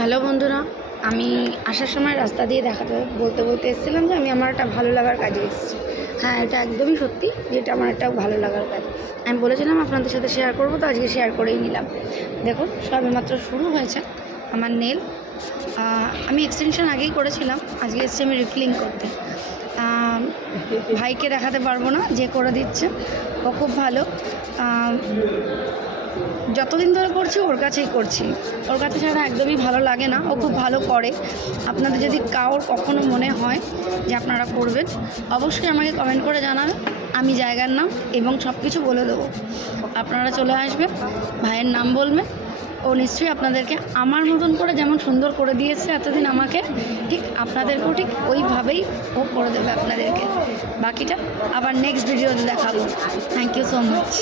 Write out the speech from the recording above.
Hello বন্ধুরা, আমি আসার সময় রাস্তা দিয়ে দেখাতে বলতে বলতে এসেছিলাম যে আমি আমার একটা ভালো লাগার কাজে এসেছি। হ্যাঁ, এটা একদমই সত্যি যে এটা আমার একটা ভালো লাগার কাজ। আমি বলেছিলাম আপনাদের সাথে শেয়ার করবো, তো আজকে শেয়ার করেই নিলাম। দেখুন, সবেমাত্র শুরু হয়েছে আমার নেল। আমি এক্সটেনশন আগেই করেছিলাম, আজকে এসেছি আমি রিফিলিং করতে। ভাইকে দেখাতে পারবো না, যে করে দিচ্ছে ও খুব ভালো। যতদিন ধরে করছি ওর কাছেই করছি, ওর কাছে ছাড়া একদমই ভালো লাগে না। ও খুব ভালো করে। আপনাদের যদি কারোর কখনো মনে হয় যে আপনারা করবেন, অবশ্যই আমাকে কমেন্ট করে জানাবেন, আমি জায়গার নাম এবং সব কিছু বলে দেবো। আপনারা চলে আসবেন, ভাইয়ের নাম বলবেন, ও নিশ্চয়ই আপনাদেরকে আমার মতন করে যেমন সুন্দর করে দিয়েছে এতদিন আমাকে, ঠিক আপনাদেরকেও ঠিক ওইভাবেই ও করে দেবে আপনাদেরকে। বাকিটা আবার নেক্সট ভিডিওতে দেখাবো। Thank you so much.